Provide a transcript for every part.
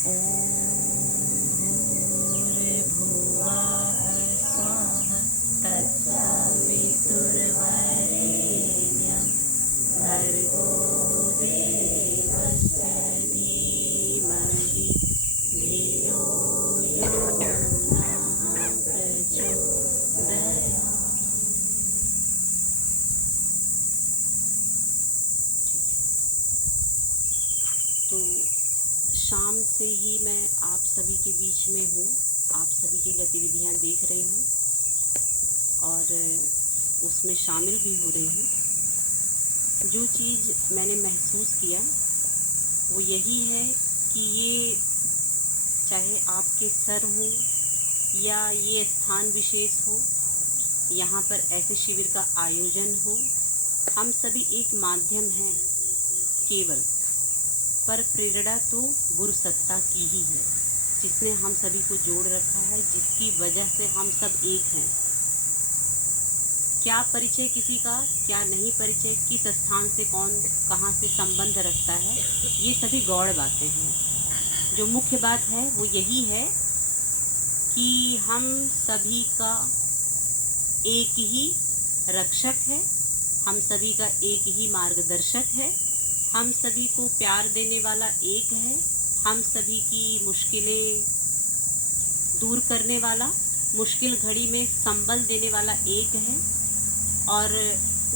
ॐ भूर्भुवः स्वः तत्सवितुर्वरेण्यं भर्गो देवस्य धीमहि धियो यो नः प्रचोदयात्। तो शाम से ही मैं आप सभी के बीच में हूँ, आप सभी की गतिविधियाँ देख रही हूँ और उसमें शामिल भी हो रही हूँ। जो चीज़ मैंने महसूस किया वो यही है कि ये चाहे आपके सर हो या ये स्थान विशेष हो, यहाँ पर ऐसे शिविर का आयोजन हो, हम सभी एक माध्यम हैं केवल, पर प्रेरणा तो गुरु सत्ता की ही है, जिसने हम सभी को जोड़ रखा है, जिसकी वजह से हम सब एक हैं। क्या परिचय किसी का, क्या नहीं परिचय, किस स्थान से कौन कहाँ से संबंध रखता है, ये सभी गौड़ बातें हैं। जो मुख्य बात है वो यही है कि हम सभी का एक ही रक्षक है, हम सभी का एक ही मार्गदर्शक है, हम सभी को प्यार देने वाला एक है, हम सभी की मुश्किलें दूर करने वाला, मुश्किल घड़ी में संबल देने वाला एक है और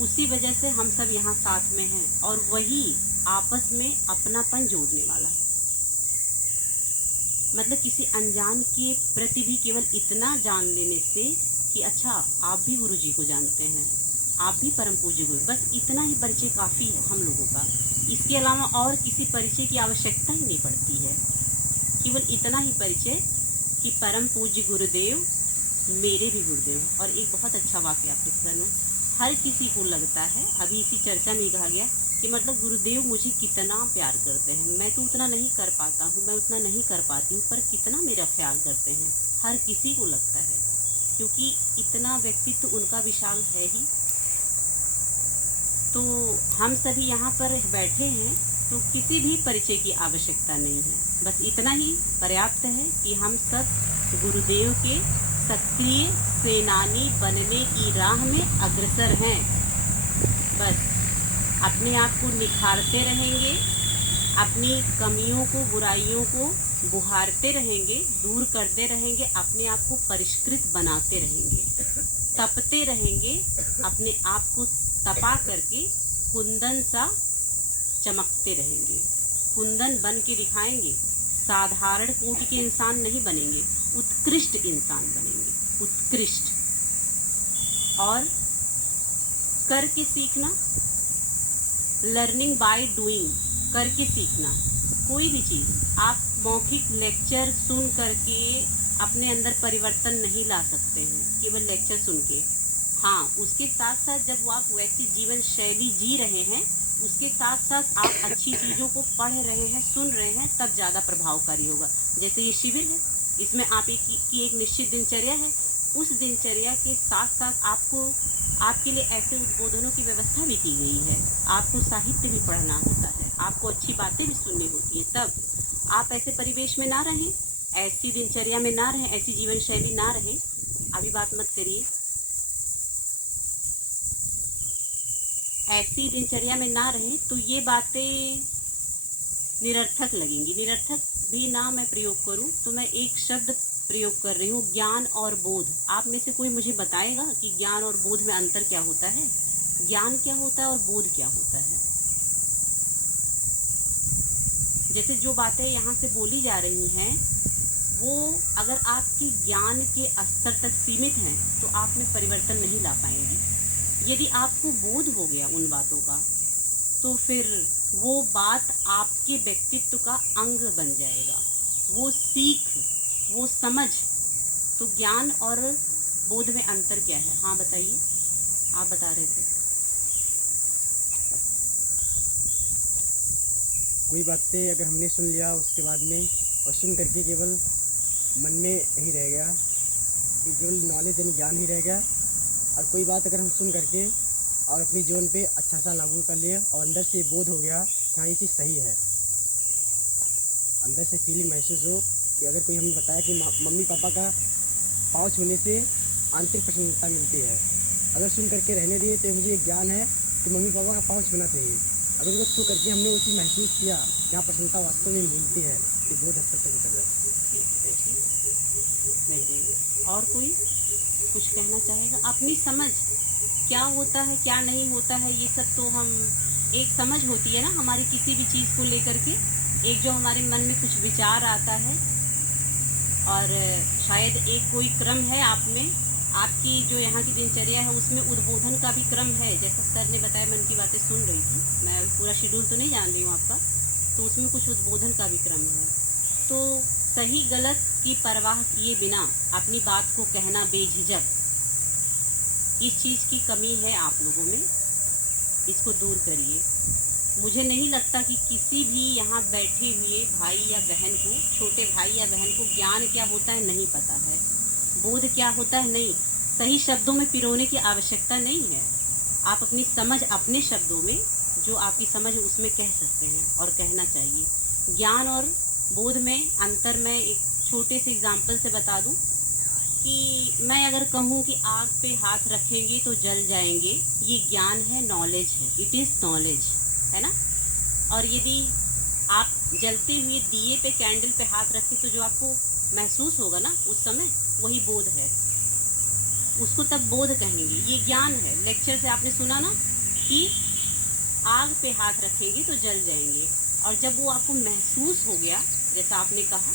उसी वजह से हम सब यहाँ साथ में हैं और वही आपस में अपनापन जोड़ने वाला। मतलब किसी अनजान के प्रति भी केवल इतना जान लेने से कि अच्छा आप भी गुरु जी को जानते हैं, आप भी परम पूज्य गुरु, बस इतना ही परिचय काफ़ी है हम लोगों का। इसके अलावा और किसी परिचय की आवश्यकता ही नहीं पड़ती है। केवल इतना ही परिचय कि परम पूज्य गुरुदेव मेरे भी गुरुदेव। और एक बहुत अच्छा वाक्य आपके सुनो, हर किसी को लगता है, अभी इसी चर्चा में कहा गया कि मतलब गुरुदेव मुझे कितना प्यार करते हैं, मैं तो उतना नहीं कर पाता हूँ, मैं उतना नहीं कर पाती हूँ, पर कितना मेरा ख्याल करते हैं, हर किसी को लगता है, क्योंकि इतना व्यक्तित्व उनका विशाल है ही। तो हम सभी यहाँ पर बैठे हैं तो किसी भी परिचय की आवश्यकता नहीं है, बस इतना ही पर्याप्त है कि हम सब गुरुदेव के सक्रिय सेनानी बनने की राह में अग्रसर हैं। बस अपने आप को निखारते रहेंगे, अपनी कमियों को, बुराइयों को बुहारते रहेंगे, दूर करते रहेंगे, अपने आप को परिष्कृत बनाते रहेंगे, तपते रहेंगे, अपने आप को तपा करके कुंदन सा चमकते रहेंगे, कुंदन बन के दिखाएंगे। साधारण कोटि के इंसान नहीं बनेंगे, उत्कृष्ट इंसान बनेंगे, उत्कृष्ट। और करके सीखना, लर्निंग बाय डूइंग, करके सीखना। कोई भी चीज़ आप मौखिक लेक्चर सुन करके अपने अंदर परिवर्तन नहीं ला सकते हैं, केवल लेक्चर सुन के। हाँ, उसके साथ साथ जब वो आप वैसी जीवन शैली जी रहे हैं, उसके साथ साथ आप अच्छी चीज़ों को पढ़ रहे हैं, सुन रहे हैं, तब ज़्यादा प्रभावकारी होगा। जैसे ये शिविर है, इसमें आप एक निश्चित दिनचर्या है, उस दिनचर्या के साथ साथ आपको आपके लिए ऐसे उद्बोधनों की व्यवस्था भी की गई है, आपको साहित्य भी पढ़ना होता है, आपको अच्छी बातें भी सुननी होती हैं। तब आप ऐसे परिवेश में ना रहें, ऐसी दिनचर्या में ना रहें, ऐसी जीवन शैली ना रहें। अभी बात मत करिए। ऐसी दिनचर्या में ना रहें तो ये बातें निरर्थक लगेंगी। निरर्थक भी ना मैं प्रयोग करूं तो मैं एक शब्द प्रयोग कर रही हूँ, ज्ञान और बोध। आप में से कोई मुझे बताएगा कि ज्ञान और बोध में अंतर क्या होता है? ज्ञान क्या होता है और बोध क्या होता है? जैसे जो बातें यहाँ से बोली जा रही हैं वो अगर आपके ज्ञान के स्तर तक सीमित हैं तो आप में परिवर्तन नहीं ला पाएंगी। यदि आपको बोध हो गया उन बातों का तो फिर वो बात आपके व्यक्तित्व का अंग बन जाएगा, वो सीख, वो समझ। तो ज्ञान और बोध में अंतर क्या है? हाँ बताइए, आप बता रहे थे। कोई बातें अगर हमने सुन लिया उसके बाद में और सुन करके केवल मन में ही रह गया कि केवल नॉलेज यानी ज्ञान ही रह गया, और कोई बात अगर हम सुन करके और अपनी जीवन पे अच्छा सा लागू कर लिए और अंदर से बोध हो गया कि हाँ ये चीज़ सही है, अंदर से फीलिंग महसूस हो कि अगर कोई हमें बताया कि मम्मी पापा का पाँव छूने से आंतरिक प्रसन्नता मिलती है, अगर सुन करके रहने दिए तो मुझे एक ज्ञान है कि मम्मी पापा का पाँव छूना चाहिए। अगर उनको छू करके हमने वो चीज़ महसूस किया जहाँ प्रसन्नता वास्तव में मिलती है, तो बहुत हद तक उतर जाती बैठिए। और कोई कुछ कहना चाहेगा? अपनी समझ क्या होता है क्या नहीं होता है, ये सब तो हम एक समझ होती है ना हमारी किसी भी चीज़ को लेकर के, एक जो हमारे मन में कुछ विचार आता है, और शायद एक कोई क्रम है आप में, आपकी जो यहाँ की दिनचर्या है उसमें उद्बोधन का भी क्रम है। जैसा सर ने बताया, मैं उनकी बातें सुन रही थी, मैं पूरा शेड्यूल तो नहीं जान रही हूँ आपका, तो उसमें कुछ उद्बोधन का भी क्रम है। तो सही गलत की परवाह किए बिना अपनी बात को कहना बेझिझक, इस चीज़ की कमी है आप लोगों में, इसको दूर करिए। मुझे नहीं लगता कि किसी भी यहाँ बैठे हुए भाई या बहन को, छोटे भाई या बहन को ज्ञान क्या होता है नहीं पता है, बोध क्या होता है नहीं, सही शब्दों में पिरोने की आवश्यकता नहीं है। आप अपनी समझ अपने शब्दों में, जो आपकी समझ उसमें कह सकते हैं और कहना चाहिए। ज्ञान और बोध में अंतर मैं एक छोटे से एग्जाम्पल से बता दूं कि मैं अगर कहूँ कि आग पे हाथ रखेंगे तो जल जाएंगे, ये ज्ञान है, नॉलेज है, इट इज़ नॉलेज, है ना। और यदि आप जलते हुए दिए पे, कैंडल पे हाथ रखें तो जो आपको महसूस होगा ना उस समय, वही बोध है, उसको तब बोध कहेंगे। ये ज्ञान है। लेक्चर से आपने सुना ना कि आग पे हाथ रखेंगे तो जल जाएंगे, और जब वो आपको महसूस हो गया, जैसा आपने कहा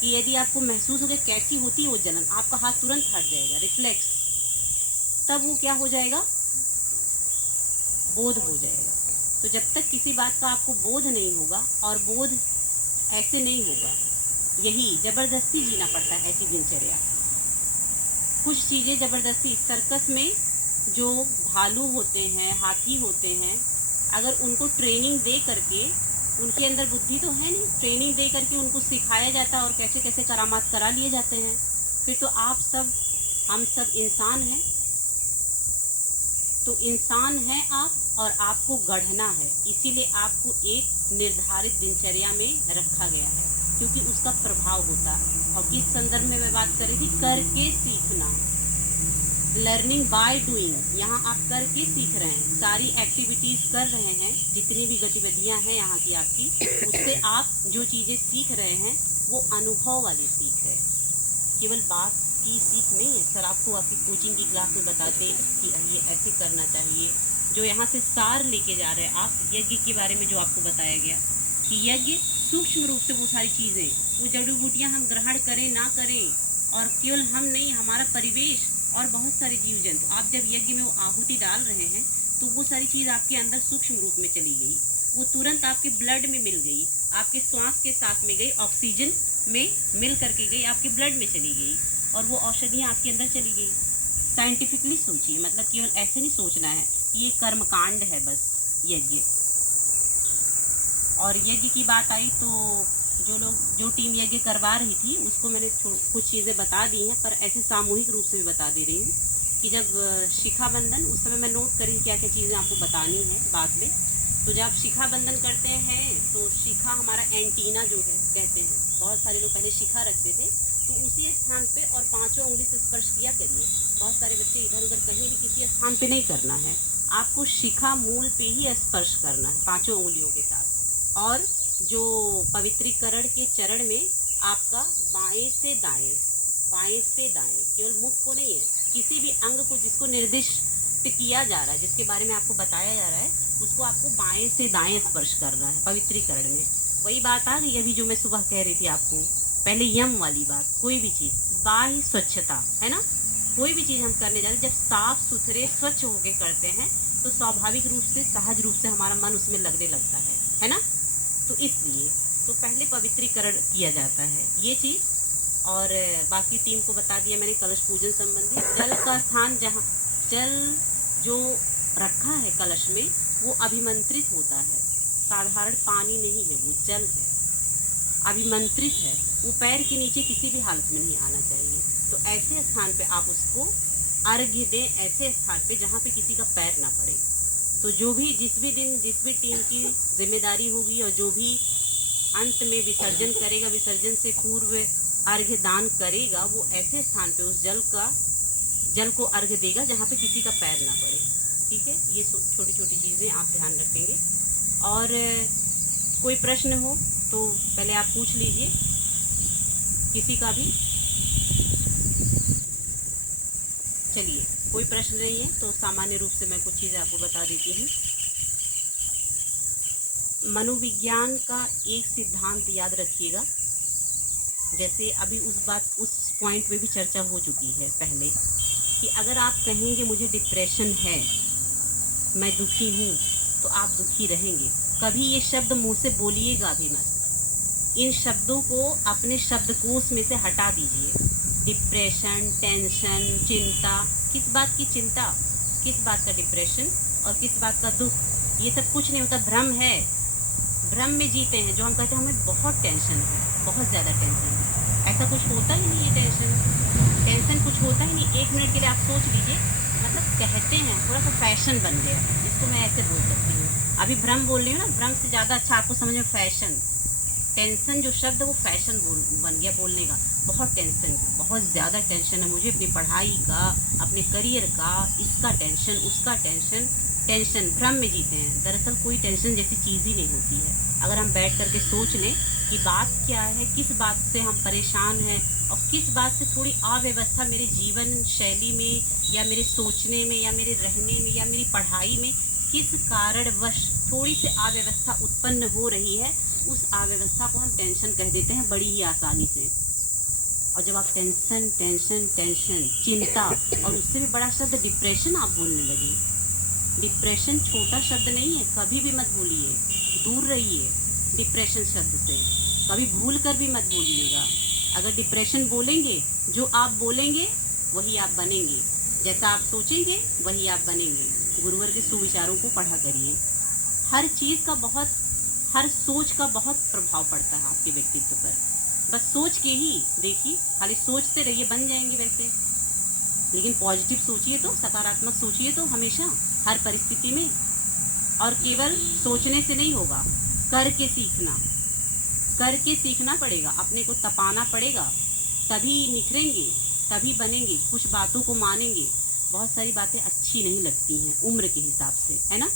कि यदि आपको महसूस हो गया कैसी होती है वो जलन, आपका हाथ तुरंत हट जाएगा, रिफ्लेक्स, तब वो क्या हो जाएगा, बोध हो जाएगा। तो जब तक किसी बात का आपको बोध नहीं होगा, और बोध ऐसे नहीं होगा, यही जबरदस्ती जीना पड़ता है ऐसी दिनचर्या। कुछ चीजें जबरदस्ती, सर्कस में जो भालू होते हैं, हाथी होते हैं, अगर उनको ट्रेनिंग दे करके, उनके अंदर बुद्धि तो है नहीं, ट्रेनिंग दे करके उनको सिखाया जाता है और कैसे कैसे करामात करा लिए जाते हैं, फिर तो आप सब, हम सब इंसान हैं। तो इंसान हैं आप, और आपको गढ़ना है, इसीलिए आपको एक निर्धारित दिनचर्या में रखा गया है, क्योंकि उसका प्रभाव होता है। और किस संदर्भ में मैं बात कर रही थी, करके सीखना, लर्निंग बाय डूइंग। यहाँ आप करके सीख रहे हैं, सारी एक्टिविटीज कर रहे हैं, जितनी भी गतिविधियां हैं यहाँ की आपकी, उससे आप जो चीजें सीख रहे हैं वो अनुभव वाली सीख है, केवल बात की सीख नहीं है। सर आपको आपकी कोचिंग की क्लास में बताते हैं कि ये ऐसे करना चाहिए, जो यहाँ से सार लेके जा रहे हैं आप, यज्ञ के बारे में जो आपको बताया गया कि यज्ञ सूक्ष्म रूप से वो सारी चीज़ें, वो जड़ी बूटियाँ हम ग्रहण करें ना करें, और केवल हम नहीं, हमारा परिवेश और बहुत सारे जीव जंतु, आप जब यज्ञ में वो आहुति डाल रहे हैं तो वो सारी चीज़ आपके अंदर सूक्ष्म रूप में चली गई, वो तुरंत आपके ब्लड में मिल गई, आपके श्वास के साथ में गई, ऑक्सीजन में मिल करके गई, आपके ब्लड में चली गई, और वो औषधियाँ आपके अंदर चली गई। साइंटिफिकली सोचिए, मतलब केवल ऐसे नहीं सोचना है कि ये कर्मकांड है बस यज्ञ। और यज्ञ की बात आई तो जो टीम यज्ञ करवा रही थी उसको मैंने कुछ चीज़ें बता दी हैं, पर ऐसे सामूहिक रूप से भी बता दे रही हूँ कि जब शिखा बंधन, उस समय मैं नोट करी क्या क्या चीज़ें आपको बतानी है बाद में। तो जब शिखा बंधन करते हैं तो शिखा हमारा एंटीना जो है कहते हैं, बहुत सारे लोग पहले शिखा रखते थे, तो उसी स्थान पे और 5 उंगली से स्पर्श किया करिए। बहुत सारे बच्चे इधर उधर कहीं भी किसी स्थान पे नहीं करना है, आपको शिखा मूल पे ही स्पर्श करना है 5 उंगलियों के साथ। और जो पवित्रीकरण के चरण में आपका बाएं से दाएं, बाएं से दाएं, केवल मुख को नहीं है, किसी भी अंग को जिसको निर्दिष्ट किया जा रहा है, जिसके बारे में आपको बताया जा रहा है, उसको आपको बाएं से दाएं स्पर्श करना है पवित्रीकरण में। वही बात आ गई अभी जो मैं सुबह कह रही थी आपको, पहले यम वाली बात, कोई भी चीज़ बाह्य स्वच्छता है ना, कोई भी चीज़ हम करने जा रहे हैं, जब साफ सुथरे स्वच्छ होके करते हैं तो स्वाभाविक रूप से, सहज रूप से हमारा मन उसमें लगने लगता है ना। तो इसलिए तो पहले पवित्रीकरण किया जाता है ये चीज़। और बाकी टीम को बता दिया मैंने कलश पूजन संबंधी। जल का स्थान, जहाँ जल जो रखा है कलश में वो अभिमंत्रित होता है, साधारण पानी नहीं है, वो जल है, अभिमंत्रित है, वो पैर के नीचे किसी भी हालत में नहीं आना चाहिए। तो ऐसे स्थान पे आप उसको अर्घ्य दें, ऐसे स्थान पे जहाँ पे किसी का पैर ना पड़े। तो जो भी जिस भी दिन जिस भी टीम की जिम्मेदारी होगी और जो भी अंत में विसर्जन करेगा, विसर्जन से पूर्व अर्घ्य दान करेगा, वो ऐसे स्थान पे उस जल को अर्घ्य देगा जहाँ पे किसी का पैर ना पड़े। ठीक है, ये छोटी छोटी चीज़ें आप ध्यान रखेंगे। और कोई प्रश्न हो तो पहले आप पूछ लीजिए किसी का भी। चलिए, कोई प्रश्न नहीं है तो सामान्य रूप से मैं कुछ चीज़ें आपको बता देती हूँ। मनोविज्ञान का एक सिद्धांत याद रखिएगा, जैसे अभी उस पॉइंट में भी चर्चा हो चुकी है पहले, कि अगर आप कहेंगे मुझे डिप्रेशन है, मैं दुखी हूँ, तो आप दुखी रहेंगे। कभी ये शब्द मुंह से बोलिएगा भी मत। इन शब्दों को अपने शब्दकोश में से हटा दीजिए। डिप्रेशन, टेंशन, चिंता, किस बात की चिंता, किस बात का डिप्रेशन और किस बात का दुख, ये सब कुछ नहीं होता, भ्रम है। भ्रम में जीते हैं जो हम कहते हैं हमें बहुत टेंशन है, बहुत ज़्यादा टेंशन है। ऐसा कुछ होता ही नहीं है। टेंशन कुछ होता ही नहीं। 1 मिनट के लिए आप सोच लीजिए, मतलब कहते हैं, थोड़ा सा फैशन बन गया, इसको मैं ऐसे बोल सकती हूँ। अभी भ्रम बोल रही हूँ ना, भ्रम से ज़्यादा अच्छा आपको समझ में फैशन। टेंशन जो शब्द वो फैशन बन गया बोलने का। बहुत टेंशन है, बहुत ज़्यादा टेंशन है मुझे, अपनी पढ़ाई का, अपने करियर का, इसका टेंशन, उसका टेंशन। टेंशन, भ्रम में जीते हैं। दरअसल कोई टेंशन जैसी चीज़ ही नहीं होती है। अगर हम बैठ करके सोच लें कि बात क्या है, किस बात से हम परेशान हैं और किस बात से थोड़ी अव्यवस्था मेरे जीवन शैली में या मेरे सोचने में या मेरे रहने में या मेरी पढ़ाई में किस कारणवश थोड़ी सी अव्यवस्था उत्पन्न हो रही है, उस अव्यवस्था को हम टेंशन कह देते हैं बड़ी ही आसानी से। और जब आप टेंशन टेंशन टेंशन, चिंता, और उससे भी बड़ा शब्द डिप्रेशन आप बोलने लगे। डिप्रेशन छोटा शब्द नहीं है, कभी भी मत बोलिए, दूर रहिए डिप्रेशन शब्द से, कभी भूल कर भी मत बोलिएगा। अगर डिप्रेशन बोलेंगे, जो आप बोलेंगे वही आप बनेंगे, जैसा आप सोचेंगे वही आप बनेंगे। गुरुवर के सुविचारों को पढ़ा करिए। हर चीज़ का बहुत, हर सोच का बहुत प्रभाव पड़ता है आपके व्यक्तित्व पर। बस सोच के ही देखिए, खाली सोचते रहिए, बन जाएंगे वैसे। लेकिन पॉजिटिव सोचिए तो, सकारात्मक सोचिए तो हमेशा, हर परिस्थिति में। और केवल सोचने से नहीं होगा, करके सीखना, करके सीखना पड़ेगा, अपने को तपाना पड़ेगा, तभी निखरेंगे, तभी बनेंगे, कुछ बातों को मानेंगे। बहुत सारी बातें अच्छी नहीं लगती हैं उम्र के हिसाब से, है ना,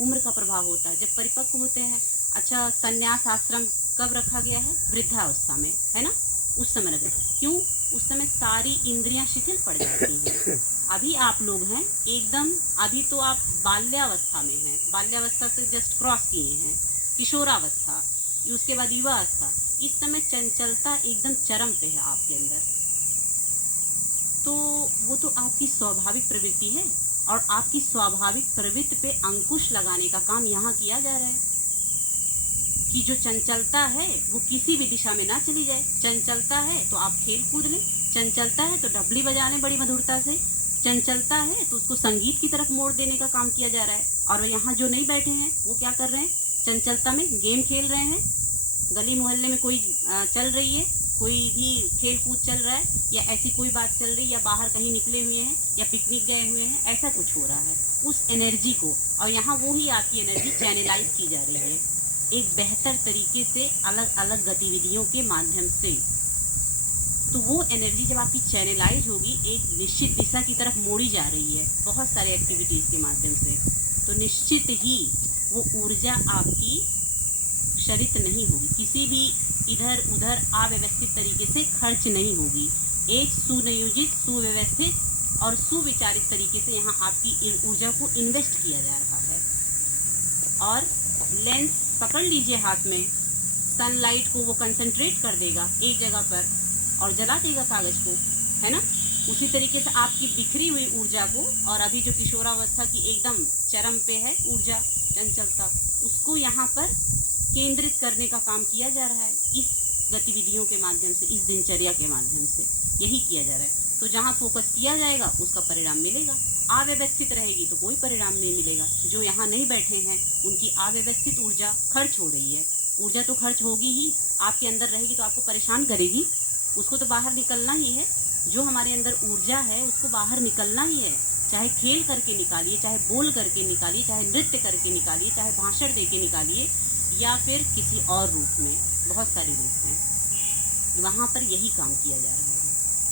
उम्र का प्रभाव होता है। जब परिपक्व होते हैं, अच्छा संन्यास आश्रम कब रखा गया है? वृद्धावस्था में, है ना, उस समय रखा। क्यों? उस समय सारी इंद्रियां शिथिल पड़ जाती हैं। अभी आप लोग हैं एकदम, अभी तो आप बाल्यावस्था में हैं, बाल्यावस्था से जस्ट क्रॉस किए हैं, किशोरावस्था, उसके बाद युवावस्था। इस समय चंचलता एकदम चरम पे है आपके अंदर। तो वो तो आपकी स्वाभाविक प्रवृत्ति है, और आपकी स्वाभाविक प्रवृत्ति पे अंकुश लगाने का काम यहाँ किया जा रहा है कि जो चंचलता है वो किसी भी दिशा में ना चली जाए। चंचलता है तो आप खेल कूद लें, चंचलता है तो डबली बजा लें बड़ी मधुरता से, चंचलता है तो उसको संगीत की तरफ मोड़ देने का काम किया जा रहा है। और यहाँ जो नहीं बैठे हैं वो क्या कर रहे हैं? चंचलता में गेम खेल रहे हैं। गली मोहल्ले में कोई चल रही है, कोई भी खेल कूद चल रहा है, या ऐसी कोई बात चल रही है, या बाहर कहीं निकले हुए हैं, या पिकनिक गए हुए हैं, ऐसा कुछ हो रहा है। उस एनर्जी को, और यहाँ वो ही आपकी एनर्जी चैनलाइज की जा रही है एक बेहतर तरीके से, अलग अलग गतिविधियों के माध्यम से। तो वो एनर्जी जब आपकी चैनलाइज होगी, एक निश्चित दिशा की तरफ मोड़ी जा रही है बहुत सारे एक्टिविटीज़ के माध्यम से, तो निश्चित ही वो ऊर्जा आपकी क्षरित नहीं होगी, किसी भी इधर उधर अव्यवस्थित तरीके से खर्च नहीं होगी। एक सुनियोजित, सुव्यवस्थित और सुविचारित तरीके से यहाँ आपकी ऊर्जा को इन्वेस्ट किया जा रहा है। और लेंस पकड़ लीजिए हाथ में, सनलाइट को वो कंसंट्रेट कर देगा एक जगह पर और जला देगा कागज को, है ना। उसी तरीके से आपकी बिखरी हुई ऊर्जा को, और अभी जो किशोरावस्था की एकदम चरम पे है ऊर्जा, चंचलता, उसको यहाँ पर केंद्रित करने का काम किया जा रहा है इस गतिविधियों के माध्यम से, इस दिनचर्या के माध्यम से यही किया जा रहा है। तो जहाँ फोकस किया जाएगा उसका परिणाम मिलेगा। अव्यवस्थित रहेगी तो कोई परिणाम नहीं मिलेगा। जो यहाँ नहीं बैठे हैं उनकी अव्यवस्थित ऊर्जा खर्च हो रही है। ऊर्जा तो खर्च होगी ही, आपके अंदर रहेगी तो आपको परेशान करेगी, उसको तो बाहर निकलना ही है। जो हमारे अंदर ऊर्जा है उसको बाहर निकलना ही है, चाहे खेल करके निकालिए, चाहे बोल करके निकालिए, चाहे नृत्य करके निकालिए, चाहे भाषण दे के निकालिए, या फिर किसी और रूप में, बहुत सारे रूप हैं, वहाँ पर यही काम किया जा रहा है।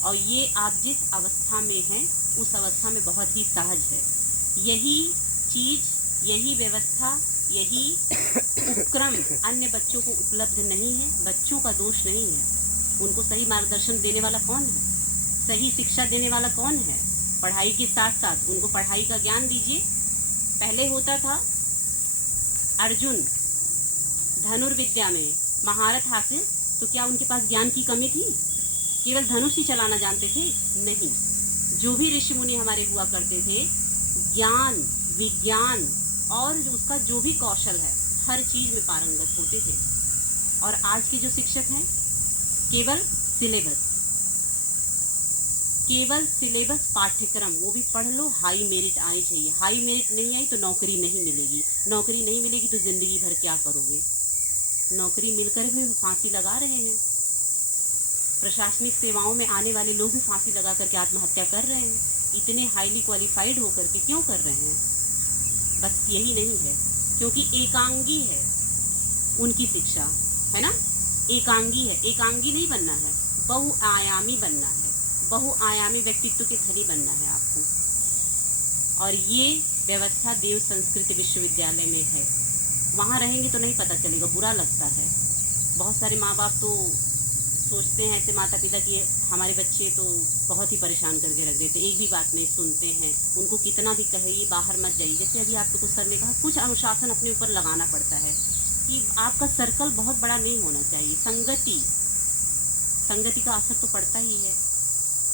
और ये आप जिस अवस्था में हैं उस अवस्था में बहुत ही सहज है। यही चीज़, यही व्यवस्था, यही उपक्रम अन्य बच्चों को उपलब्ध नहीं है। बच्चों का दोष नहीं है, उनको सही मार्गदर्शन देने वाला कौन है, सही शिक्षा देने वाला कौन है। पढ़ाई के साथ साथ उनको पढ़ाई का ज्ञान दीजिए। पहले होता था अर्जुन धनुर्विद्या में महारत हासिल, तो क्या उनके पास ज्ञान की कमी थी? केवल धनुष ही चलाना जानते थे? नहीं, जो भी ऋषि मुनि हमारे हुआ करते थे, ज्ञान, विज्ञान और उसका जो भी कौशल है, हर चीज में पारंगत होते थे। और आज के जो शिक्षक हैं, केवल सिलेबस, केवल सिलेबस, पाठ्यक्रम, वो भी पढ़ लो, हाई मेरिट आनी चाहिए। हाई मेरिट नहीं आई तो नौकरी नहीं मिलेगी, नौकरी नहीं मिलेगी तो जिंदगी भर क्या करोगे। नौकरी मिलकर भी फांसी लगा रहे हैं। प्रशासनिक सेवाओं में आने वाले लोग भी फांसी लगा करके आत्महत्या कर रहे हैं। इतने हाईली क्वालिफाइड होकर के क्यों कर रहे हैं? बस यही नहीं है, क्योंकि एकांगी है उनकी शिक्षा, है ना। एकांगी है, एकांगी नहीं बनना है, बहुआयामी बनना है। बहुआयामी व्यक्तित्व के धनी बनना है आपको। और ये व्यवस्था देव संस्कृत विश्वविद्यालय में है। वहाँ रहेंगे तो नहीं पता चलेगा, बुरा लगता है। बहुत सारे माँ बाप तो सोचते हैं, ऐसे माता पिता कि हमारे बच्चे तो बहुत ही परेशान करके रख देते, एक भी बात नहीं सुनते हैं। उनको कितना भी कहिए बाहर मत जाइए। जैसे अभी आपको सर ने कहा, कुछ अनुशासन अपने ऊपर लगाना पड़ता है कि आपका सर्कल बहुत बड़ा नहीं होना चाहिए। संगति का असर तो पड़ता ही है।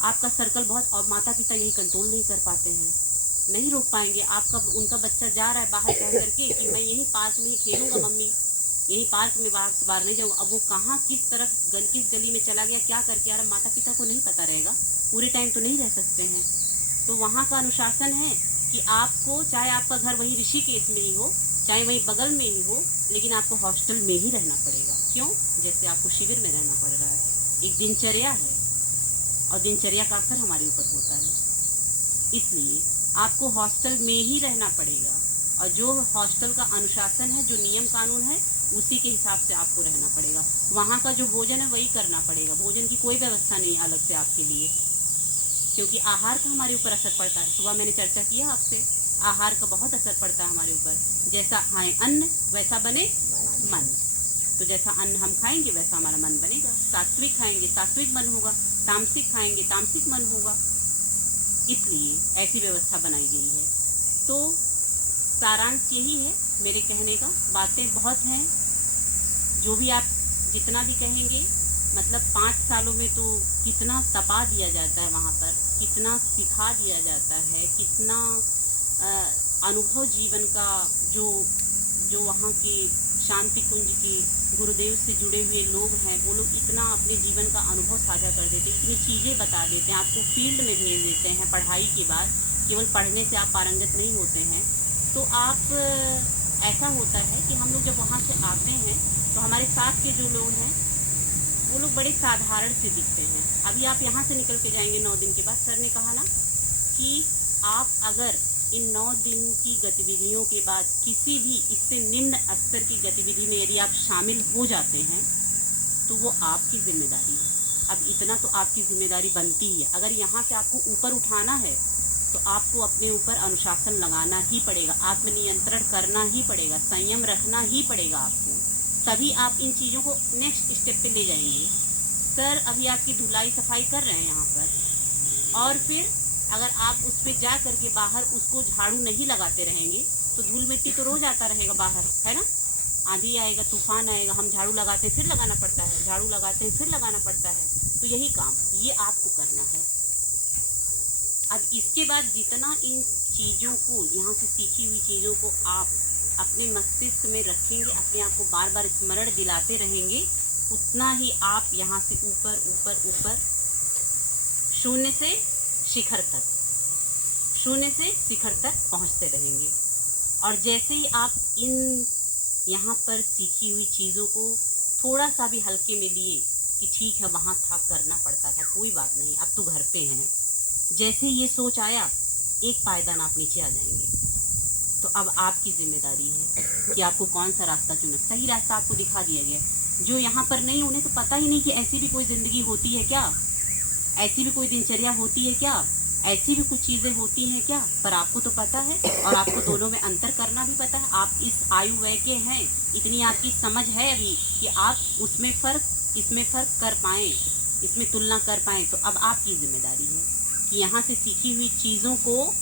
आपका सर्कल बहुत, और माता पिता यही कंट्रोल नहीं कर पाते हैं, नहीं रोक पाएंगे। आपका उनका बच्चा जा रहा है बाहर कह करके कि मैं यहीं पार्क में ही खेलूंगा मम्मी, यही पार्क में बाहर से बाहर नहीं जाऊँगा। अब वो कहाँ, किस तरफ, किस गली में चला गया, क्या करके आ रहा, माता पिता को नहीं पता रहेगा। पूरे टाइम तो नहीं रह सकते हैं। तो वहाँ का अनुशासन है कि आपको, चाहे आपका घर वही ऋषिकेश में ही हो, चाहे वही बगल में ही हो, लेकिन आपको हॉस्टल में ही रहना पड़ेगा। क्यों? जैसे आपको शिविर में रहना पड़ रहा है। एक दिनचर्या है, और दिनचर्या का असर हमारे ऊपर होता है। इसलिए आपको हॉस्टल में ही रहना पड़ेगा। और जो हॉस्टल का अनुशासन है, जो नियम कानून है, उसी के हिसाब से आपको रहना पड़ेगा। वहाँ का जो भोजन है वही करना पड़ेगा। भोजन की कोई व्यवस्था नहीं अलग से आपके लिए, क्योंकि आहार का हमारे ऊपर असर पड़ता है। सुबह मैंने चर्चा किया आपसे, आहार का बहुत असर पड़ता है हमारे ऊपर। जैसा खाएं अन्न वैसा बने मन। तो जैसा अन्न हम खाएंगे वैसा हमारा मन बनेगा। सात्विक खाएंगे सात्विक मन होगा, तामसिक खाएंगे तामसिक मन होगा। इसलिए ऐसी व्यवस्था बनाई गई है। तो सारांश यही है मेरे कहने का। बातें बहुत हैं, जो भी आप जितना भी कहेंगे, मतलब 5 सालों में तो कितना तपा दिया जाता है वहाँ पर, कितना सिखा दिया जाता है, कितना अनुभव जीवन का, जो वहाँ के शांति कुंज के गुरुदेव से जुड़े हुए लोग हैं, वो लोग इतना अपने जीवन का अनुभव साझा कर देते हैं, इतनी चीज़ें बता देते हैं, आपको फील्ड में भेज देते हैं। पढ़ाई के बाद केवल पढ़ने से आप पारंगत नहीं होते हैं। तो आप, ऐसा होता है कि हम लोग जब वहाँ से आते हैं तो हमारे साथ के जो लोग हैं वो लोग बड़े साधारण से दिखते हैं। अभी आप यहाँ से निकल के जाएंगे 9 दिन के बाद, सर ने कहा ना कि आप अगर इन 9 दिन की गतिविधियों के बाद किसी भी इससे निम्न स्तर की गतिविधि में यदि आप शामिल हो जाते हैं तो वो आपकी जिम्मेदारी है। अब इतना तो आपकी जिम्मेदारी बनती ही है। अगर यहाँ से आपको ऊपर उठाना है तो आपको अपने ऊपर अनुशासन लगाना ही पड़ेगा, आत्मनियंत्रण करना ही पड़ेगा, संयम रखना ही पड़ेगा आपको। तभी आप इन चीज़ों को नेक्स्ट स्टेप पे ले जाएंगे। सर अभी आपकी धुलाई सफाई कर रहे हैं यहाँ पर, और फिर अगर आप उस पर जा करके बाहर उसको झाड़ू नहीं लगाते रहेंगे तो धूल मिट्टी तो रोज आता रहेगा बाहर, है ना। आंधी आएगा, तूफान आएगा, हम झाड़ू लगाते हैं फिर लगाना पड़ता है, झाड़ू लगाते हैं फिर लगाना पड़ता है। तो यही काम ये आपको करना है। अब इसके बाद जितना इन चीज़ों को, यहाँ से सीखी हुई चीज़ों को आप अपने मस्तिष्क में रखेंगे, अपने आप को बार बार स्मरण दिलाते रहेंगे, उतना ही आप यहाँ से ऊपर ऊपर ऊपर, शून्य से शिखर तक, शून्य से शिखर तक पहुँचते रहेंगे। और जैसे ही आप इन यहाँ पर सीखी हुई चीज़ों को थोड़ा सा भी हल्के में लिए कि ठीक है वहाँ था, करना पड़ता था, कोई बात नहीं, अब तो घर पे हैं, जैसे ये सोच आया एक पायदान आप नीचे आ जाएंगे। तो अब आपकी जिम्मेदारी है कि आपको कौन सा रास्ता चुना। सही रास्ता आपको दिखा दिया गया। जो यहाँ पर नहीं, उन्हें तो पता ही नहीं कि ऐसी भी कोई जिंदगी होती है क्या, ऐसी भी कोई दिनचर्या होती है क्या, ऐसी भी कुछ चीजें होती हैं क्या। पर आपको तो पता है, और आपको दोनों में अंतर करना भी पता है। आप इस आयु वय के हैं, इतनी आपकी समझ है अभी कि आप उसमें फर्क, इसमें फर्क कर पाएं, इसमें तुलना कर पाएं। तो अब आपकी जिम्मेदारी है कि यहाँ से सीखी हुई चीजों को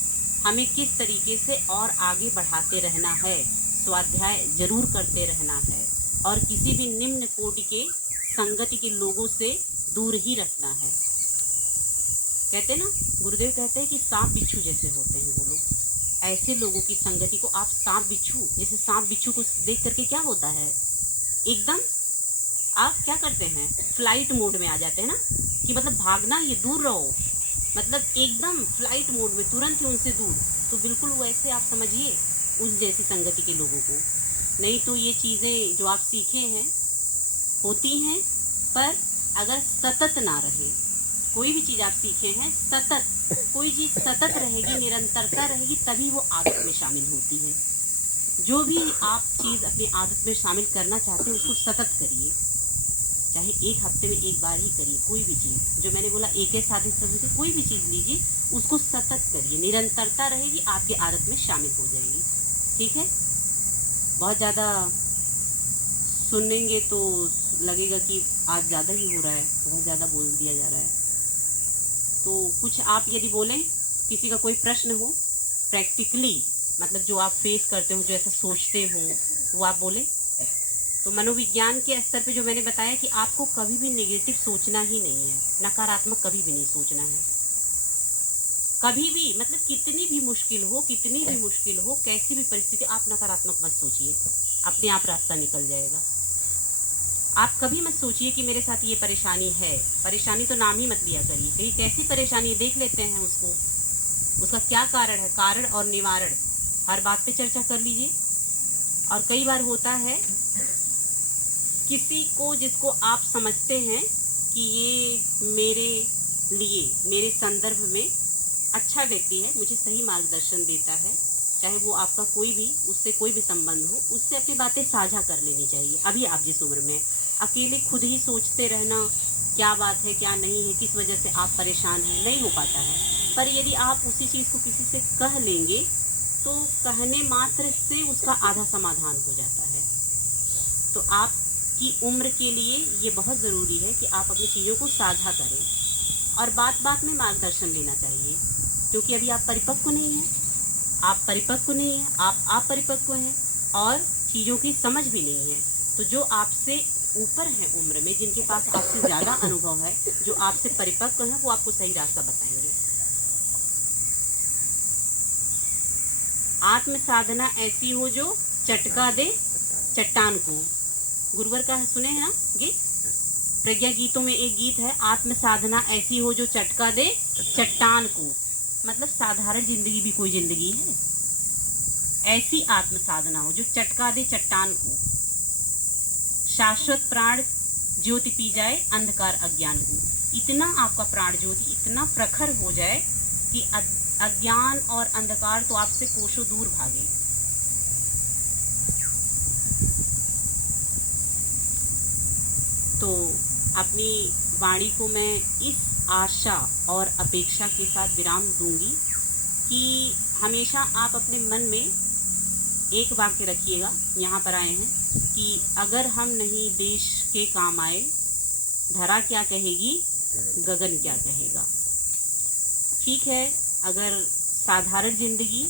हमें किस तरीके से और आगे बढ़ाते रहना है। स्वाध्याय जरूर करते रहना है और किसी भी निम्न कोटि के संगति के लोगों से दूर ही रखना है। कहते ना, गुरुदेव कहते हैं कि सांप बिच्छू जैसे होते हैं वो लोग। ऐसे लोगों की संगति को आप सांप बिच्छू, जैसे सांप बिच्छू को देख करके क्या होता है, एकदम आप क्या करते हैं, फ्लाइट मोड में आ जाते हैं ना, कि मतलब भागना, ये दूर रहो, मतलब एकदम फ्लाइट मोड में, तुरंत ही उनसे दूर। तो बिल्कुल वैसे आप समझिए उस जैसी संगति के लोगों को। नहीं तो ये चीज़ें जो आप सीखे हैं होती हैं, पर अगर सतत ना रहे, कोई भी चीज़ आप सीखे हैं सतत, कोई चीज़ सतत रहेगी, निरंतरता रहेगी, तभी वो आदत में शामिल होती है। जो भी आप चीज़ अपनी आदत में शामिल करना चाहते हैं उसको सतत करिए, चाहे एक हफ्ते में एक बार ही करिए। कोई भी चीज़, जो मैंने बोला एक साधित समझिए, कोई भी चीज़ लीजिए, उसको सतत करिए, निरंतरता रहेगी, आपकी आदत में शामिल हो जाएगी। ठीक है। बहुत ज़्यादा सुनेंगे तो लगेगा कि आज ज़्यादा ही हो रहा है, बहुत ज़्यादा बोल दिया जा रहा है। तो कुछ आप यदि बोलें, किसी का कोई प्रश्न हो प्रैक्टिकली, मतलब जो आप फेस करते हो, जो ऐसा सोचते हो, वो आप बोलें। तो मनोविज्ञान के स्तर पे जो मैंने बताया कि आपको कभी भी नेगेटिव सोचना ही नहीं है, नकारात्मक कभी भी नहीं सोचना है, कभी भी। मतलब कितनी भी मुश्किल हो, कितनी भी मुश्किल हो, कैसी भी परिस्थिति, आप नकारात्मक मत सोचिए, अपने आप रास्ता निकल जाएगा। आप कभी मत सोचिए कि मेरे साथ ये परेशानी है। परेशानी तो नाम ही मत लिया करिए, कहीं कैसी परेशानी, देख लेते हैं उसको, उसका क्या कारण है, कारण और निवारण, हर बात पे चर्चा कर लीजिए। और कई बार होता है किसी को, जिसको आप समझते हैं कि ये मेरे लिए, मेरे संदर्भ में अच्छा व्यक्ति है, मुझे सही मार्गदर्शन देता है, चाहे वो आपका कोई भी, उससे कोई भी संबंध हो, उससे अपनी बातें साझा कर लेनी चाहिए। अभी आप जिस उम्र में, अकेले खुद ही सोचते रहना क्या बात है क्या नहीं है, किस वजह से आप परेशान हैं, नहीं हो पाता है। पर यदि आप उसी चीज़ को किसी से कह लेंगे तो कहने मात्र से उसका आधा समाधान हो जाता है। तो आपकी उम्र के लिए ये बहुत ज़रूरी है कि आप अपनी चीज़ों को साझा करें, और बात बात में मार्गदर्शन लेना चाहिए, क्योंकि अभी आप परिपक्व नहीं हैं, आप परिपक्व नहीं हैं, आप परिपक्व हैं और चीज़ों की समझ भी नहीं है। तो जो आपसे ऊपर हैं उम्र में, जिनके पास आपसे ज़्यादा अनुभव है, जो आपसे परिपक्व हैं, वो आपको सही रास्ता बताएंगे। आत्म साधना ऐसी हो जो चटका दे चट्टान को। गुरुवर का सुने हैं ना गीत, प्रज्ञा गीतों में एक गीत है, आत्म साधना ऐसी हो जो चटका दे चट्टान को। मतलब साधारण जिंदगी भी कोई जिंदगी है, ऐसी आत्म साधना हो जो चटका दे चट्टान को। शाश्वत प्राण ज्योति पी जाए अंधकार अज्ञान को। इतना आपका प्राण ज्योति इतना प्रखर हो जाए कि अज्ञान और अंधकार तो आपसे कोसों दूर भागे। तो अपनी वाणी को मैं इस आशा और अपेक्षा के साथ विराम दूंगी कि हमेशा आप अपने मन में एक वाक्य रखिएगा, यहाँ पर आए हैं कि अगर हम नहीं देश के काम आए, धरा क्या कहेगी, गगन क्या कहेगा। ठीक है, अगर साधारण जिंदगी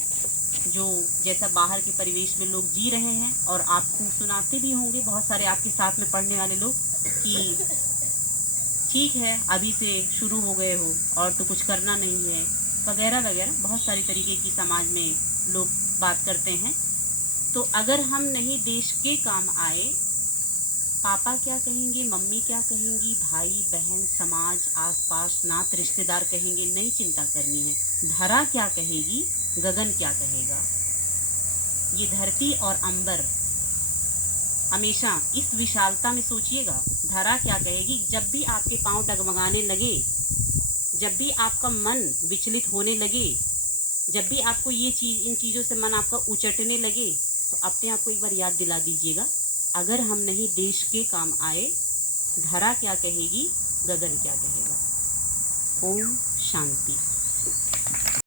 जो जैसा बाहर के परिवेश में लोग जी रहे हैं, और आपको सुनाते भी होंगे बहुत सारे आपके साथ में पढ़ने वाले लोग कि ठीक है अभी से शुरू हो गए हो और तो कुछ करना नहीं है, वगैरह वगैरह, बहुत सारी तरीके की समाज में लोग बात करते हैं। तो अगर हम नहीं देश के काम आए, पापा क्या कहेंगे, मम्मी क्या कहेंगी, भाई बहन, समाज, आसपास, नात रिश्तेदार कहेंगे, नहीं चिंता करनी है। धरा क्या कहेगी, गगन क्या कहेगा। ये धरती और अंबर, हमेशा इस विशालता में सोचिएगा। धरा क्या कहेगी, जब भी आपके पांव डगमगाने लगे, जब भी आपका मन विचलित होने लगे, जब भी आपको ये चीज़, इन चीज़ों से मन आपका उचटने लगे तो अपने आप को एक बार याद दिला दीजिएगा, अगर हम नहीं देश के काम आए, धरा क्या कहेगी, गगन क्या कहेगा। ओम शांति।